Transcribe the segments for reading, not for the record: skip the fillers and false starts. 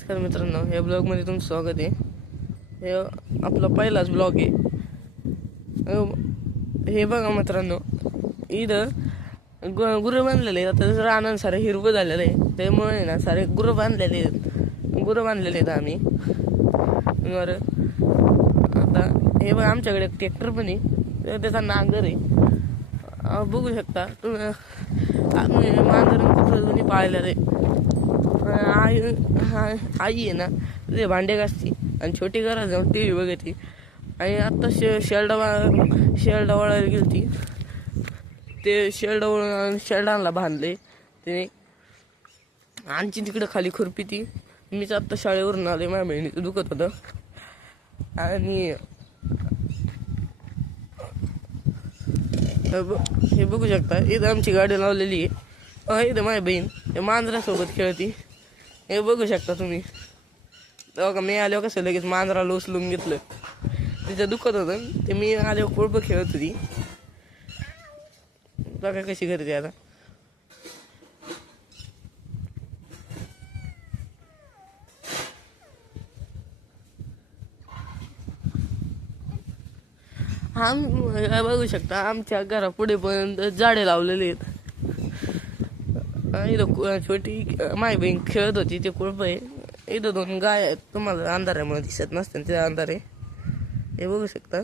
नमस्कार मित्रांनो, या ब्लॉगमध्ये तुमचं स्वागत आहे. हे आपला पहिलाच ब्लॉग आहे. हे बघा मित्रांनो, इथं गुरं बांधलेले आहेत. आता रानात सारं हिरवं झालेलं आहे, त्यामुळे ना सारे गुरं बांधलेले आहेत आम्ही. बरं, आता हे बघा आमच्याकडे एक ट्रॅक्टर पण आहे, त्याचा नांगर आहे. बघू शकता तुम्ही. आम्ही मांजर कुठं पाळलेलं आहे. आई आहे ना, ते भांडे घासती आणि छोटी घरात जाऊन टी व्ही बघायची. आणि आत्ता शेळडा वळायला गेली. ते शेळडांना बांधले ते आणखी तिकडं खाली खुरपी ती. मीच आत्ता शाळेवरून आले, माझ्या बहिणीचं दुखत होतं. आणि हे बघू शकता, इथं आमची गाडी लावलेली आहे. इथं माझी बहीण हे मांजरासोबत खेळती. हे बघू शकता तुम्ही. तेव्हा मी आल्यावर कसं लगेच मांजराला उचलून घेतलं. तिचं दुखत होतं, ते मी आल्यावर कोळप खेळत होती. बघा कशी करते आता. बघू शकता आमच्या घरापुढे पण झाडे लावलेली आहेत. इथं छोटी माय बहीण खेळत होती, ते कुळप आहे. इथं 2 गाय आहेत, तुम्हाला अंधारामुळे दिसत नसते, ते अंधार आहे. हे बघू शकता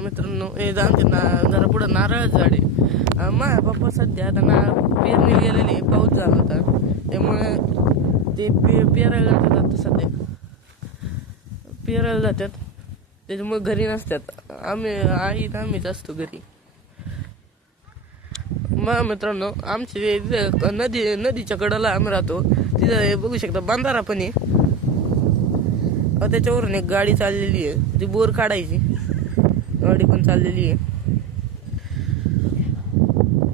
मित्रांनो. हे आमच्या जरा पुढं नारळाचं झाड आहे. माझ्या पप्पा सध्या आता पेरणी गेलेले, पाऊस झाला होता, त्यामुळे ते पेरायला जातात. आता सध्या पेरायला जातात, त्याच्यामुळे घरी नसतात. आम्हीच असतो घरी. मग मित्रांनो, आमचे नदीच्या कडेला आम्ही राहतो. तिथं बघू शकता बंधारा पण आहे. त्याच्यावरून एक गाडी चाललेली आहे, ती बोर काढायची गाडी पण चाललेली आहे.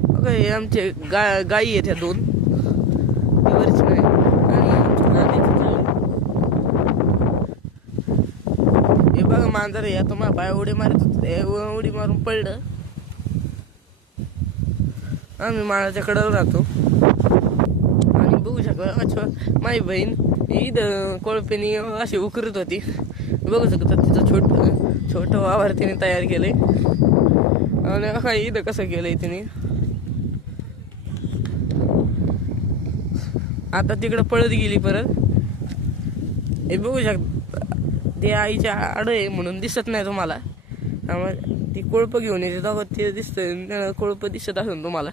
बघा, हे आमचे गायी आहेत, ह्या 2 वरची नाही. हे बघा मांजर आहे. आता माझ्या पाया उडी मारत होते, उडी मारून पडलं. आम्ही माळाच्या कडेला राहतो. आणि बघू शकता माझी बहीण इथं कोळपेनी अशी उकरत होती. बघू शकता तिचं छोटं वावर तिने तयार केलंय. आणि इथं कसं केलंय तिने. आता तिकडं पळत गेली परत. हे बघू शकता, ते आईच्या आड आहे म्हणून दिसत नाही तुम्हाला. त्यामुळे ती कोळप घेऊन येते, तेव्हा ते दिसतं, कोळप दिसत असेल तुम्हाला.